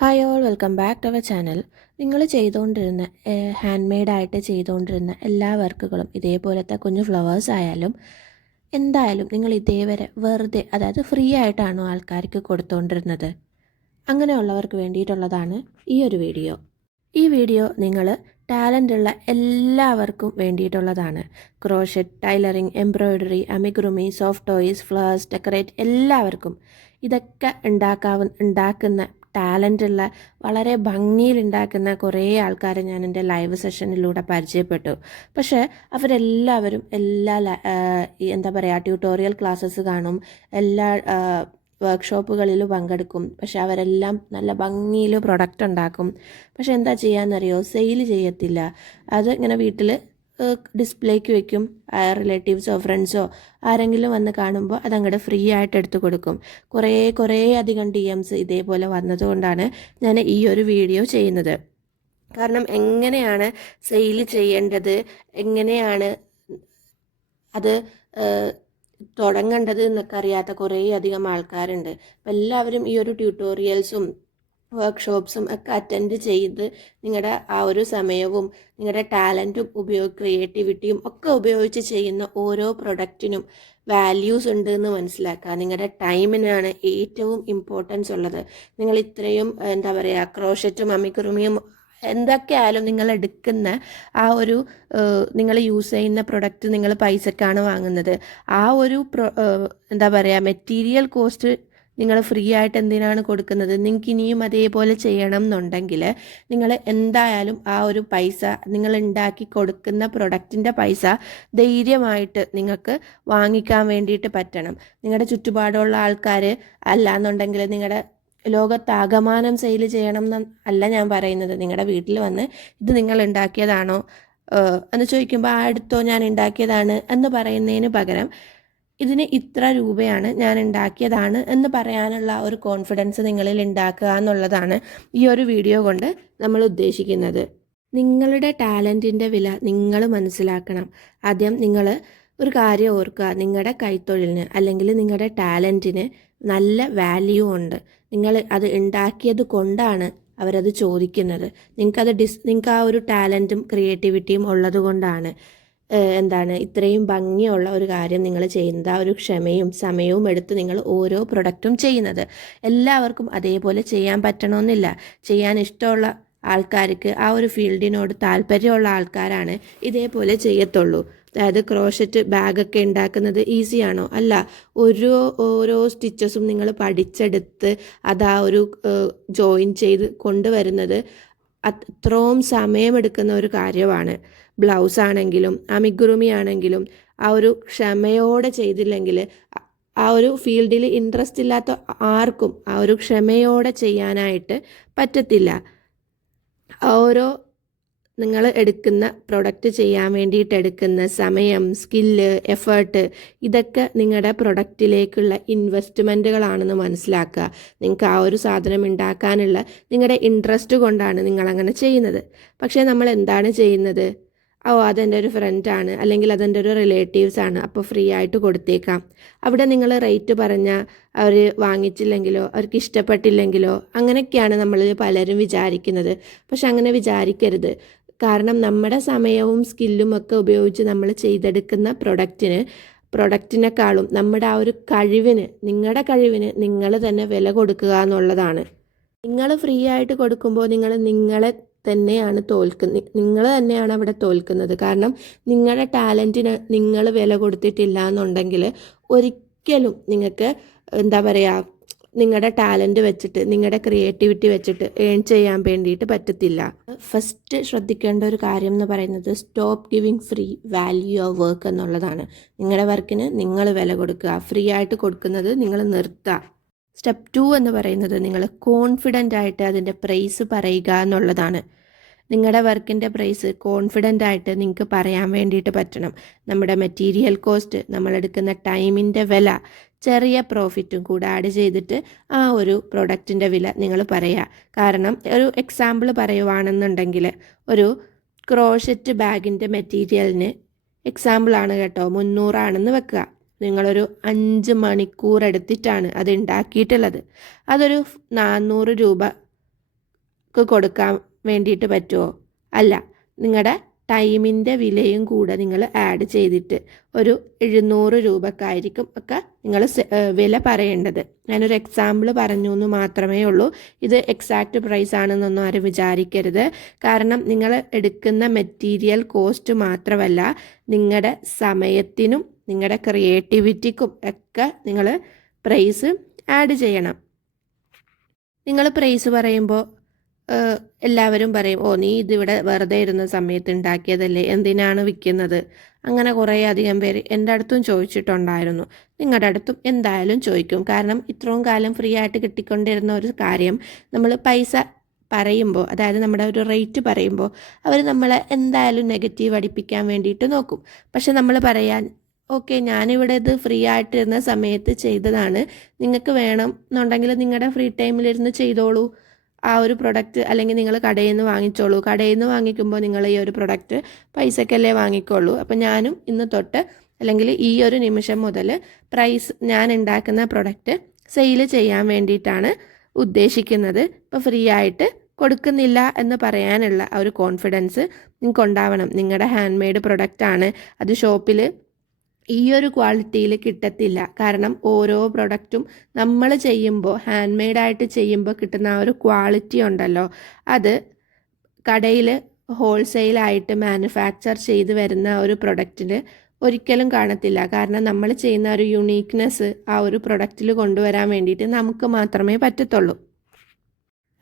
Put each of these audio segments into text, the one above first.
Hi all welcome back to our channel. നിങ്ങൾ ചെയ്തുകൊണ്ടിരുന്ന hand മെയ്ഡായിട്ട് ചെയ്തുകൊണ്ടിരുന്ന എല്ലാ വർക്കുകളും ഇതേപോലത്തെ കുഞ്ഞു ഫ്ലവേഴ്സ് ആയാലും എന്തായാലും നിങ്ങൾ ഇതേവരെ വെറുതെ അതായത് ഫ്രീ ആയിട്ടാണോ ആൾക്കാർക്ക് കൊടുത്തുകൊണ്ടിരുന്നത്? അങ്ങനെയുള്ളവർക്ക് വേണ്ടിയിട്ടുള്ളതാണ് ഈ ഒരു വീഡിയോ. ഈ വീഡിയോ നിങ്ങൾ ടാലൻ്റ് ഉള്ള എല്ലാവർക്കും വേണ്ടിയിട്ടുള്ളതാണ്. Crochet, tailoring, embroidery, amigurumi, soft toys, flowers, decorate എല്ലാവർക്കും ഇതൊക്കെ ഉണ്ടാക്കുന്ന ടാലൻ്റ് ഉള്ള വളരെ ഭംഗിയിൽ ഉണ്ടാക്കുന്ന കുറേ ആൾക്കാരെ ഞാൻ എൻ്റെ ലൈവ് സെഷനിലൂടെ പരിചയപ്പെട്ടു. പക്ഷേ അവരെല്ലാവരും എന്താ പറയുക, ട്യൂട്ടോറിയൽ ക്ലാസ്സസ് കാണും, എല്ലാ വർക്ക്ഷോപ്പുകളിൽ പങ്കെടുക്കും. പക്ഷെ അവരെല്ലാം നല്ല ഭംഗിയിൽ പ്രൊഡക്റ്റ് ഉണ്ടാക്കും. പക്ഷെ എന്താ ചെയ്യാമെന്നറിയോ, സെയിൽ ചെയ്യത്തില്ല. അത് ഇങ്ങനെ വീട്ടിൽ ഡിസ്പ്ലേക്ക് വെക്കും. റിലേറ്റീവ്സോ ഫ്രണ്ട്സോ ആരെങ്കിലും വന്ന് കാണുമ്പോൾ അതങ്ങോട്ട് ഫ്രീ ആയിട്ട് എടുത്തു കൊടുക്കും. കുറേ അധികം DMs ഇതേപോലെ വന്നതുകൊണ്ടാണ് ഞാൻ ഈ ഒരു വീഡിയോ ചെയ്യുന്നത്. കാരണം എങ്ങനെയാണ് സെയിൽ ചെയ്യേണ്ടത്, എങ്ങനെയാണ് അത് തുടങ്ങേണ്ടത് എന്നൊക്കെ അറിയാത്ത കുറേ അധികം ആൾക്കാരുണ്ട്. അപ്പം എല്ലാവരും ഈ ഒരു ട്യൂട്ടോറിയൽസും വർക്ക്ഷോപ്സും ഒക്കെ അറ്റൻഡ് ചെയ്ത് നിങ്ങളുടെ ആ ഒരു സമയവും നിങ്ങളുടെ ടാലൻറ്റും ക്രിയേറ്റിവിറ്റിയും ഒക്കെ ഉപയോഗിച്ച് ചെയ്യുന്ന ഓരോ പ്രൊഡക്റ്റിനും വാല്യൂസ് ഉണ്ട് എന്ന് മനസ്സിലാക്കുക. നിങ്ങളുടെ ടൈമിനാണ് ഏറ്റവും ഇമ്പോർട്ടൻസ് ഉള്ളത്. നിങ്ങൾ ഇത്രയും എന്താ പറയുക, ക്രോഷറ്റും അമിക്കുറുമിയും എന്തൊക്കെയായാലും നിങ്ങൾ എടുക്കുന്ന ആ ഒരു നിങ്ങൾ യൂസ് ചെയ്യുന്ന പ്രൊഡക്റ്റ് നിങ്ങൾ പൈസക്കാണ് വാങ്ങുന്നത്. ആ ഒരു എന്താ പറയുക, മെറ്റീരിയൽ കോസ്റ്റ് നിങ്ങൾ ഫ്രീ ആയിട്ട് എന്തിനാണ് കൊടുക്കുന്നത്? നിങ്ങൾക്ക് ഇനിയും അതേപോലെ ചെയ്യണം എന്നുണ്ടെങ്കിൽ നിങ്ങൾ എന്തായാലും ആ ഒരു പൈസ, നിങ്ങൾ ഉണ്ടാക്കി കൊടുക്കുന്ന പ്രൊഡക്റ്റിൻ്റെ പൈസ ധൈര്യമായിട്ട് നിങ്ങൾക്ക് വാങ്ങിക്കാൻ വേണ്ടിയിട്ട് പറ്റണം. നിങ്ങളുടെ ചുറ്റുപാടുള്ള ആൾക്കാർ അല്ലാന്നുണ്ടെങ്കിൽ നിങ്ങളുടെ ലോകത്താകമാനം സെയിൽ ചെയ്യണം അല്ല ഞാൻ പറയുന്നത്. നിങ്ങളുടെ വീട്ടിൽ വന്ന് ഇത് നിങ്ങൾ ഉണ്ടാക്കിയതാണോ എന്ന് ചോദിക്കുമ്പോൾ അടുത്തോ ഞാൻ ഉണ്ടാക്കിയതാണ് എന്ന് പറയുന്നതിന് പകരം ഇതിന് ഇത്ര രൂപയാണ്, ഞാൻ ഉണ്ടാക്കിയതാണ് എന്ന് പറയാനുള്ള ഒരു കോൺഫിഡൻസ് നിങ്ങളിൽ ഉണ്ടാക്കുക എന്നുള്ളതാണ് ഈ ഒരു വീഡിയോ കൊണ്ട് നമ്മൾ ഉദ്ദേശിക്കുന്നത്. നിങ്ങളുടെ ടാലൻറ്റിൻ്റെ വില നിങ്ങൾ മനസ്സിലാക്കണം. ആദ്യം നിങ്ങൾ ഒരു കാര്യം ഓർക്കുക, നിങ്ങളുടെ കൈത്തൊഴിലിന് അല്ലെങ്കിൽ നിങ്ങളുടെ ടാലൻറ്റിന് നല്ല വാല്യൂ ഉണ്ട്. നിങ്ങൾ അത് ഉണ്ടാക്കിയത് കൊണ്ടാണ് അവരത് ചോദിക്കുന്നത്. നിങ്ങൾക്ക് ആ ഒരു ടാലൻറ്റും ക്രിയേറ്റിവിറ്റിയും ഉള്ളത് കൊണ്ടാണ് ഇത്രയും ഭംഗിയുള്ള ഒരു കാര്യം നിങ്ങൾ ചെയ്യുന്നത്. ആ ഒരു ക്ഷമയും സമയവും എടുത്ത് നിങ്ങൾ ഓരോ പ്രൊഡക്റ്റും ചെയ്യുന്നത്. എല്ലാവർക്കും അതേപോലെ ചെയ്യാൻ പറ്റണമെന്നില്ല. ചെയ്യാൻ ഇഷ്ടമുള്ള ആൾക്കാർക്ക്, ആ ഒരു ഫീൽഡിനോട് താല്പര്യമുള്ള ആൾക്കാരാണ് ഇതേപോലെ ചെയ്യത്തുള്ളൂ. അതായത് ക്രോഷറ്റ് ബാഗൊക്കെ ഉണ്ടാക്കുന്നത് ഈസിയാണോ? അല്ല. ഓരോ സ്റ്റിച്ചസും നിങ്ങൾ പഠിച്ചെടുത്ത് അത് ആ ഒരു ജോയിൻ ചെയ്ത് കൊണ്ടുവരുന്നത് അത്രയും സമയമെടുക്കുന്ന ഒരു കാര്യമാണ്. ബ്ലൗസ് ആണെങ്കിലും അമിഗുറുമി ആണെങ്കിലും ആ ഒരു ക്ഷമയോടെ ചെയ്തില്ലെങ്കിൽ, ആ ഒരു ഫീൽഡിൽ ഇൻട്രസ്റ്റ് ഇല്ലാത്ത ആർക്കും ആ ഒരു ക്ഷമയോടെ ചെയ്യാനായിട്ട് പറ്റത്തില്ല. നിങ്ങൾ എടുക്കുന്ന പ്രൊഡക്റ്റ് ചെയ്യാൻ വേണ്ടിയിട്ട് എടുക്കുന്ന സമയം, സ്കില്ല്, എഫേർട്ട്, ഇതൊക്കെ നിങ്ങളുടെ പ്രൊഡക്റ്റിലേക്കുള്ള ഇൻവെസ്റ്റ്മെൻറ്റുകളാണെന്ന് മനസ്സിലാക്കുക. നിങ്ങൾക്ക് ആ ഒരു സാധനം ഉണ്ടാക്കാനുള്ള നിങ്ങളുടെ ഇൻട്രസ്റ്റ് കൊണ്ടാണ് നിങ്ങളങ്ങനെ ചെയ്യുന്നത്. പക്ഷേ നമ്മൾ എന്താണ് ചെയ്യുന്നത്? അതെൻ്റെ ഒരു ഫ്രണ്ടാണ്, അല്ലെങ്കിൽ അതെൻ്റെ ഒരു റിലേറ്റീവ്സ് ആണ്, അപ്പോൾ ഫ്രീ ആയിട്ട് കൊടുത്തേക്കാം. അവിടെ നിങ്ങൾ റേറ്റ് പറഞ്ഞാൽ അവർ വാങ്ങിച്ചില്ലെങ്കിലോ അവർക്ക് ഇഷ്ടപ്പെട്ടില്ലെങ്കിലോ അങ്ങനെയൊക്കെയാണ് നമ്മൾ പലരും വിചാരിക്കുന്നത്. പക്ഷെ അങ്ങനെ വിചാരിക്കരുത്. കാരണം നമ്മുടെ സമയവും സ്കില്ലും ഒക്കെ ഉപയോഗിച്ച് നമ്മൾ ചെയ്തെടുക്കുന്ന പ്രൊഡക്റ്റിനേക്കാളും നമ്മുടെ ആ ഒരു നിങ്ങളുടെ കഴിവിന് നിങ്ങൾ തന്നെ വില കൊടുക്കുക എന്നുള്ളതാണ്. നിങ്ങൾ ഫ്രീ ആയിട്ട് കൊടുക്കുമ്പോൾ നിങ്ങളെ തന്നെയാണ് നിങ്ങൾ തന്നെയാണ് അവിടെ തോൽക്കുന്നത്. കാരണം നിങ്ങളുടെ ടാലൻറ്റിന് നിങ്ങൾ വില കൊടുത്തിട്ടില്ല എന്നുണ്ടെങ്കിൽ ഒരിക്കലും നിങ്ങൾക്ക് എന്താ പറയുക, നിങ്ങളുടെ ടാലൻറ്റ് വെച്ചിട്ട്, നിങ്ങളുടെ ക്രിയേറ്റിവിറ്റി വെച്ചിട്ട് ഏൺ ചെയ്യാൻ വേണ്ടിയിട്ട് പറ്റത്തില്ല. ഫസ്റ്റ് ശ്രദ്ധിക്കേണ്ട ഒരു കാര്യം എന്ന് പറയുന്നത് stop giving free, value your work എന്നുള്ളതാണ്. നിങ്ങളുടെ വർക്കിന് നിങ്ങൾ വില കൊടുക്കുക. ഫ്രീ ആയിട്ട് കൊടുക്കുന്നത് നിങ്ങൾ നിർത്തുക. സ്റ്റെപ്പ് 2 എന്ന് പറയുന്നത് നിങ്ങൾ കോൺഫിഡൻ്റ് ആയിട്ട് അതിൻ്റെ പ്രൈസ് പറയുക എന്നുള്ളതാണ്. നിങ്ങളുടെ വർക്കിൻ്റെ പ്രൈസ് കോൺഫിഡൻ്റ് ആയിട്ട് നിങ്ങൾക്ക് പറയാൻ വേണ്ടിയിട്ട് പറ്റണം. നമ്മുടെ മെറ്റീരിയൽ കോസ്റ്റ്, നമ്മളെടുക്കുന്ന ടൈമിൻ്റെ വില, ചെറിയ പ്രോഫിറ്റും കൂടെ ആഡ് ചെയ്തിട്ട് ആ ഒരു പ്രൊഡക്റ്റിൻ്റെ വില നിങ്ങൾ പറയുക. കാരണം ഒരു എക്സാമ്പിൾ പറയുവാണെന്നുണ്ടെങ്കിൽ, ഒരു ക്രോഷറ്റ് ബാഗിൻ്റെ മെറ്റീരിയലിന് എക്സാമ്പിളാണ് കേട്ടോ, 300 ആണെന്ന് വെക്കുക. നിങ്ങളൊരു 5 മണിക്കൂർ എടുത്തിട്ടാണ് അത് ഉണ്ടാക്കിയിട്ടുള്ളത്. അതൊരു 400 രൂപ കൊടുക്കാൻ വേണ്ടിയിട്ട് പറ്റുമോ? അല്ല. നിങ്ങളുടെ ടൈമിൻ്റെ വിലയും കൂടെ നിങ്ങൾ ആഡ് ചെയ്തിട്ട് ഒരു 700 രൂപക്കായിരിക്കും ഒക്കെ നിങ്ങൾ വില പറയേണ്ടത്. ഞാനൊരു എക്സാമ്പിൾ പറഞ്ഞു എന്ന് മാത്രമേ ഉള്ളൂ. ഇത് എക്സാക്റ്റ് പ്രൈസ് ആണെന്നൊന്നും ആരും വിചാരിക്കരുത്. കാരണം നിങ്ങൾ എടുക്കുന്ന മെറ്റീരിയൽ കോസ്റ്റ് മാത്രമല്ല, നിങ്ങളുടെ സമയത്തിനും നിങ്ങളുടെ ക്രിയേറ്റിവിറ്റിക്കും ഒക്കെ നിങ്ങൾ പ്രൈസ് ആഡ് ചെയ്യണം. നിങ്ങൾ പ്രൈസ് പറയുമ്പോൾ എല്ലാവരും പറയും, ഓ നീ ഇതിവിടെ വെറുതെ ഇരുന്ന സമയത്ത് ഉണ്ടാക്കിയതല്ലേ, എന്തിനാണ് വിൽക്കുന്നത്? അങ്ങനെ കുറേ അധികം പേര് എൻ്റെ അടുത്തും ചോദിച്ചിട്ടുണ്ടായിരുന്നു. നിങ്ങളുടെ അടുത്തും എന്തായാലും ചോദിക്കും. കാരണം ഇത്രയും കാലം ഫ്രീ ആയിട്ട് കിട്ടിക്കൊണ്ടിരുന്ന ഒരു കാര്യം നമ്മൾ പൈസ പറയുമ്പോൾ, അതായത് നമ്മുടെ ഒരു റേറ്റ് പറയുമ്പോൾ അവർ നമ്മളെ എന്തായാലും നെഗറ്റീവ് അടിപ്പിക്കാൻ വേണ്ടിയിട്ട് നോക്കും. പക്ഷെ നമ്മൾ പറയാൻ, ഓക്കെ ഞാനിവിടെ ഇത് ഫ്രീ ആയിട്ടിരുന്ന സമയത്ത് ചെയ്തതാണ്, നിങ്ങൾക്ക് വേണം എന്നുണ്ടെങ്കിൽ നിങ്ങളുടെ ഫ്രീ ടൈമിലിരുന്ന് ചെയ്തോളൂ ആ ഒരു പ്രൊഡക്റ്റ്, അല്ലെങ്കിൽ നിങ്ങൾ കടയിൽ നിന്ന് വാങ്ങിച്ചോളൂ. കടയിൽ നിന്ന് വാങ്ങിക്കുമ്പോൾ നിങ്ങൾ ഈ ഒരു പ്രൊഡക്റ്റ് പൈസക്കല്ലേ വാങ്ങിക്കോളൂ. അപ്പം ഞാനും ഇന്ന് തൊട്ട് അല്ലെങ്കിൽ ഈ ഒരു നിമിഷം മുതൽ പ്രൈസ് ഞാൻ ഉണ്ടാക്കുന്ന പ്രൊഡക്റ്റ് സെയിൽ ചെയ്യാൻ വേണ്ടിയിട്ടാണ് ഉദ്ദേശിക്കുന്നത്. ഇപ്പോൾ ഫ്രീ ആയിട്ട് കൊടുക്കുന്നില്ല എന്ന് പറയാനുള്ള ആ ഒരു കോൺഫിഡൻസ് നിങ്ങൾക്ക് ഉണ്ടാവണം. നിങ്ങളുടെ ഹാൻഡ് മെയ്ഡ് പ്രൊഡക്റ്റാണ്, അത് ഷോപ്പിൽ ഈ ഒരു ക്വാളിറ്റിയിൽ കിട്ടത്തില്ല. കാരണം ഓരോ പ്രൊഡക്റ്റും നമ്മൾ ചെയ്യുമ്പോൾ, ഹാൻഡ് മെയ്ഡായിട്ട് ചെയ്യുമ്പോൾ കിട്ടുന്ന ആ ഒരു ക്വാളിറ്റി ഉണ്ടല്ലോ, അത് കടയിൽ ഹോൾസെയിലായിട്ട് മാനുഫാക്ചർ ചെയ്ത് വരുന്ന ഒരു പ്രൊഡക്റ്റിന് ഒരിക്കലും കാണത്തില്ല. കാരണം നമ്മൾ ചെയ്യുന്ന ഒരു യുണീക്നെസ് ആ ഒരു പ്രൊഡക്റ്റിൽ കൊണ്ടുവരാൻ വേണ്ടിയിട്ട് നമുക്ക് മാത്രമേ പറ്റത്തുള്ളൂ.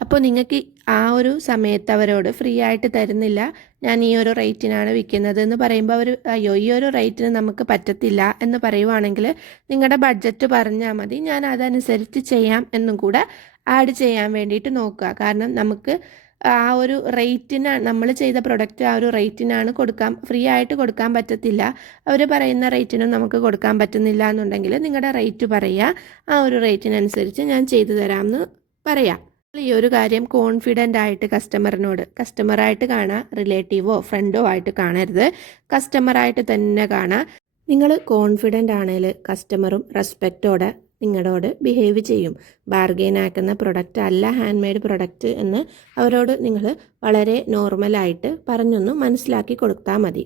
അപ്പോൾ നിങ്ങൾക്ക് ആ ഒരു സമയത്ത് അവരോട് ഫ്രീ ആയിട്ട് തരുന്നില്ല, ഞാൻ ഈ ഒരു റേറ്റിനാണ് വിൽക്കുന്നത് എന്ന് പറയുമ്പോൾ അവർ അയ്യോ ഈ ഒരു റേറ്റിന് നമുക്ക് പറ്റത്തില്ല എന്ന് പറയുവാണെങ്കിൽ നിങ്ങളുടെ ബഡ്ജറ്റ് പറഞ്ഞാൽ മതി, ഞാൻ അതനുസരിച്ച് ചെയ്യാം എന്നും കൂടെ ആഡ് ചെയ്യാൻ വേണ്ടിയിട്ട് നോക്കുക. കാരണം നമുക്ക് ആ ഒരു റേറ്റിനാണ് നമ്മൾ ചെയ്ത പ്രൊഡക്റ്റ്, ആ ഒരു റേറ്റിനാണ് ഫ്രീ ആയിട്ട് കൊടുക്കാൻ പറ്റത്തില്ല. അവർ പറയുന്ന റേറ്റിനും നമുക്ക് കൊടുക്കാൻ പറ്റുന്നില്ല എന്നുണ്ടെങ്കിൽ നിങ്ങളുടെ റേറ്റ് പറയുക, ആ ഒരു റേറ്റിനനുസരിച്ച് ഞാൻ ചെയ്തു തരാമെന്ന് പറയാം. ഈ ഒരു കാര്യം കോൺഫിഡൻ്റ് ആയിട്ട് കസ്റ്റമറായിട്ട് കാണുക, റിലേറ്റീവോ ഫ്രണ്ടോ ആയിട്ട് കാണരുത്, കസ്റ്റമറായിട്ട് തന്നെ കാണുക. നിങ്ങൾ കോൺഫിഡൻ്റ് ആണെങ്കിൽ കസ്റ്റമറും റെസ്പെക്റ്റോടെ നിങ്ങളോട് ബിഹേവ് ചെയ്യും. ബാർഗെയിൻ ആക്കുന്ന പ്രൊഡക്റ്റ് അല്ല ഹാൻഡ് മെയ്ഡ് പ്രൊഡക്റ്റ് എന്ന് അവരോട് നിങ്ങൾ വളരെ നോർമലായിട്ട് പറഞ്ഞൊന്ന് മനസ്സിലാക്കി കൊടുത്താൽ മതി.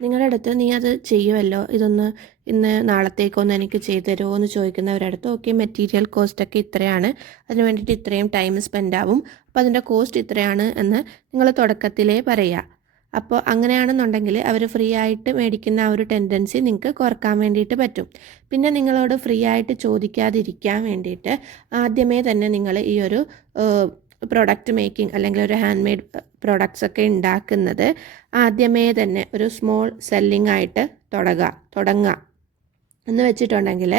നിങ്ങളുടെ അടുത്ത് നീ അത് ചെയ്യുമല്ലോ, ഇതൊന്ന് ഇന്ന് നാളത്തേക്കൊന്ന് എനിക്ക് ചെയ്തു തരുമോ എന്ന് ചോദിക്കുന്നവരടുത്ത് ഓക്കെ മെറ്റീരിയൽ കോസ്റ്റൊക്കെ ഇത്രയാണ്, അതിന് വേണ്ടിയിട്ട് ഇത്രയും ടൈം സ്പെൻഡ് ആവും, അപ്പോൾ അതിൻ്റെ കോസ്റ്റ് ഇത്രയാണ് എന്ന് നിങ്ങൾ തുടക്കത്തിലേ പറയുക. അപ്പോൾ അങ്ങനെയാണെന്നുണ്ടെങ്കിൽ അവർ ഫ്രീ ആയിട്ട് മേടിക്കുന്ന ആ ഒരു ടെൻഡൻസി നിങ്ങൾക്ക് കുറക്കാൻ വേണ്ടിയിട്ട് പറ്റും. പിന്നെ നിങ്ങളോട് ഫ്രീ ആയിട്ട് ചോദിക്കാതിരിക്കാൻ വേണ്ടിയിട്ട് ആദ്യമേ തന്നെ നിങ്ങൾ ഈ ഒരു പ്രൊഡക്റ്റ് മേക്കിംഗ് അല്ലെങ്കിൽ ഒരു ഹാൻഡ് മെയ്ഡ് പ്രൊഡക്ട്സ് ഒക്കെ ഉണ്ടാക്കുന്നത് ആദ്യമേ തന്നെ ഒരു സെല്ലിംഗ് ആയിട്ട് തുടങ്ങുക എന്ന് വെച്ചിട്ടുണ്ടെങ്കിൽ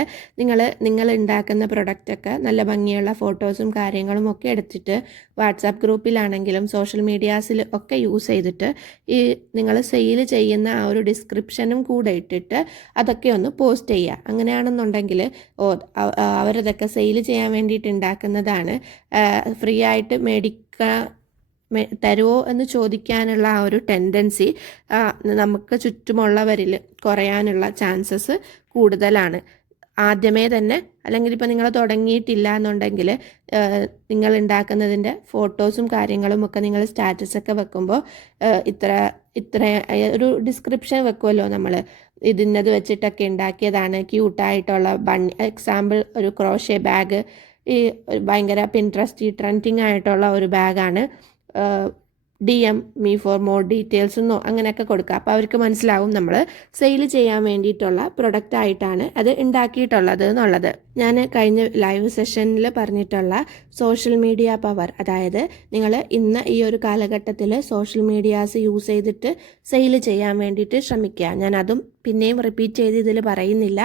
നിങ്ങൾ ഉണ്ടാക്കുന്ന പ്രൊഡക്റ്റൊക്കെ നല്ല ഭംഗിയുള്ള ഫോട്ടോസും കാര്യങ്ങളും ഒക്കെ എടുത്തിട്ട് വാട്സാപ്പ് ഗ്രൂപ്പിലാണെങ്കിലും സോഷ്യൽ മീഡിയാസിൽ ഒക്കെ യൂസ് ചെയ്തിട്ട് ഈ നിങ്ങൾ സെയിൽ ചെയ്യുന്ന ആ ഒരു ഡിസ്ക്രിപ്ഷനും കൂടെ ഇട്ടിട്ട് അതൊക്കെ ഒന്ന് പോസ്റ്റ് ചെയ്യുക. അങ്ങനെയാണെന്നുണ്ടെങ്കിൽ അവരതൊക്കെ സെയിൽ ചെയ്യാൻ വേണ്ടിയിട്ട് ഉണ്ടാക്കുന്നതാണ്, ഫ്രീ ആയിട്ട് തരുമോ എന്ന് ചോദിക്കാനുള്ള ആ ഒരു ടെൻഡൻസി നമുക്ക് ചുറ്റുമുള്ളവരിൽ കുറയാനുള്ള ചാൻസസ് കൂടുതലാണ്. ആദ്യമേ തന്നെ, അല്ലെങ്കിൽ ഇപ്പോൾ നിങ്ങൾ തുടങ്ങിയിട്ടില്ല എന്നുണ്ടെങ്കിൽ നിങ്ങൾ ഉണ്ടാക്കുന്നതിൻ്റെ ഫോട്ടോസും കാര്യങ്ങളും ഒക്കെ നിങ്ങൾ സ്റ്റാറ്റസൊക്കെ വെക്കുമ്പോൾ ഇത്ര ഒരു ഡിസ്ക്രിപ്ഷൻ വെക്കുമല്ലോ, നമ്മൾ ഇതിന്നത് വെച്ചിട്ടൊക്കെ ഉണ്ടാക്കിയതാണ്, ക്യൂട്ടായിട്ടുള്ള എക്സാമ്പിൾ ഒരു ക്രോഷേ ബാഗ്, ഈ ഭയങ്കര പിൻട്രസ്റ്റ് ട്രെൻഡിങ് ആയിട്ടുള്ള ഒരു ബാഗാണ്, DM me for more details എന്നോ അങ്ങനെയൊക്കെ കൊടുക്കുക. അപ്പോൾ അവർക്ക് മനസ്സിലാവും നമ്മൾ സെയിൽ ചെയ്യാൻ വേണ്ടിയിട്ടുള്ള പ്രൊഡക്റ്റ് ആയിട്ടാണ് അത് ഉണ്ടാക്കിയിട്ടുള്ളത് എന്നുള്ളത്. ഞാൻ കഴിഞ്ഞ ലൈവ് സെഷനിൽ പറഞ്ഞിട്ടുള്ള സോഷ്യൽ മീഡിയ പവർ, അതായത് നിങ്ങൾ ഇന്ന് ഈ ഒരു കാലഘട്ടത്തിൽ സോഷ്യൽ മീഡിയാസ് യൂസ് ചെയ്തിട്ട് സെയിൽ ചെയ്യാൻ വേണ്ടിയിട്ട് ശ്രമിക്കുക. ഞാൻ അതും പിന്നെയും റിപ്പീറ്റ് ചെയ്ത് ഇതിൽ പറയുന്നില്ല.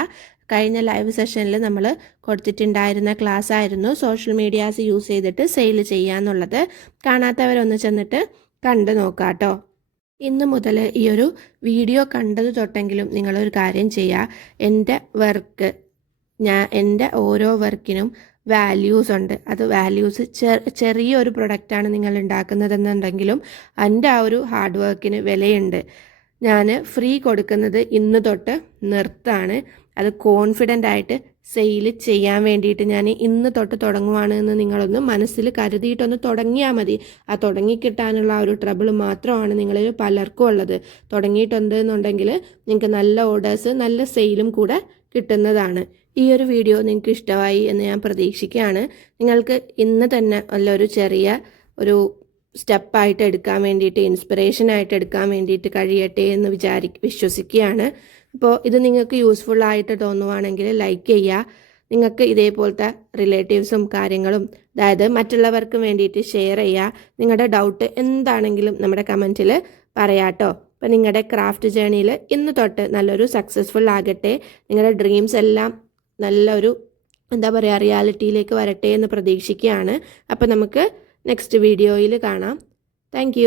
കഴിഞ്ഞ ലൈവ് സെഷനിൽ നമ്മൾ കൊടുത്തിട്ടുണ്ടായിരുന്ന ക്ലാസ് ആയിരുന്നു സോഷ്യൽ മീഡിയാസ് യൂസ് ചെയ്തിട്ട് സെയിൽ ചെയ്യുക എന്നുള്ളത്. കാണാത്തവരൊന്ന് ചെന്നിട്ട് കണ്ടു നോക്കാം കേട്ടോ. ഇന്ന് മുതൽ ഈ ഒരു വീഡിയോ കണ്ടത് തൊട്ടെങ്കിലും നിങ്ങളൊരു കാര്യം ചെയ്യുക, എൻ്റെ ഓരോ വർക്കിനും വാല്യൂസ് ഉണ്ട്. അത് വാല്യൂസ് ചെറിയൊരു പ്രൊഡക്റ്റാണ് നിങ്ങൾ ഉണ്ടാക്കുന്നതെന്നുണ്ടെങ്കിലും എൻ്റെ ആ ഒരു ഹാർഡ് വർക്കിന് വിലയുണ്ട്. ഞാൻ ഫ്രീ കൊടുക്കുന്നത് ഇന്ന് തൊട്ട് നിർത്താണ്. അത് കോൺഫിഡൻ്റ് ആയിട്ട് സെയിൽ ചെയ്യാൻ വേണ്ടിയിട്ട് ഞാൻ ഇന്ന് തൊട്ട് തുടങ്ങുവാണ് എന്ന് നിങ്ങളൊന്ന് മനസ്സിൽ കരുതിയിട്ടൊന്ന് തുടങ്ങിയാൽ മതി. ആ തുടങ്ങിക്കിട്ടാനുള്ള ആ ഒരു ട്രബിൾ മാത്രമാണ് നിങ്ങളിൽ പലർക്കും ഉള്ളത്. തുടങ്ങിയിട്ടുണ്ട് എന്നുണ്ടെങ്കിൽ നിങ്ങൾക്ക് നല്ല ഓർഡേഴ്സ് നല്ല സെയിലും കൂടെ കിട്ടുന്നതാണ്. ഈ ഒരു വീഡിയോ നിങ്ങൾക്ക് ഇഷ്ടമായി എന്ന് ഞാൻ പ്രതീക്ഷിക്കുകയാണ്. നിങ്ങൾക്ക് ഇന്ന് തന്നെ നല്ലൊരു ചെറിയ ഒരു സ്റ്റെപ്പായിട്ട് എടുക്കാൻ വേണ്ടിയിട്ട്, ഇൻസ്പിറേഷനായിട്ട് എടുക്കാൻ വേണ്ടിയിട്ട് കഴിയട്ടെ എന്ന് വിശ്വസിക്കുകയാണ്. അപ്പോൾ ഇത് നിങ്ങൾക്ക് യൂസ്ഫുൾ ആയിട്ട് തോന്നുവാണെങ്കിൽ ലൈക്ക് ചെയ്യുക. നിങ്ങൾക്ക് ഇതേപോലത്തെ റിലേറ്റീവ്സും കാര്യങ്ങളും, അതായത് മറ്റുള്ളവർക്ക് വേണ്ടിയിട്ട് ഷെയർ ചെയ്യുക. നിങ്ങളുടെ ഡൗട്ട് എന്താണെങ്കിലും നമ്മുടെ കമൻറ്റിൽ പറയാട്ടോ. അപ്പോൾ നിങ്ങളുടെ ക്രാഫ്റ്റ് ജേണിയിൽ ഇന്ന് തൊട്ട് നല്ലൊരു സക്സസ്ഫുൾ ആകട്ടെ. നിങ്ങളുടെ ഡ്രീംസ് എല്ലാം നല്ലൊരു റിയാലിറ്റിയിലേക്ക് വരട്ടെ എന്ന് പ്രതീക്ഷിക്കുകയാണ്. അപ്പോൾ നമുക്ക് നെക്സ്റ്റ് വീഡിയോയിൽ കാണാം. താങ്ക്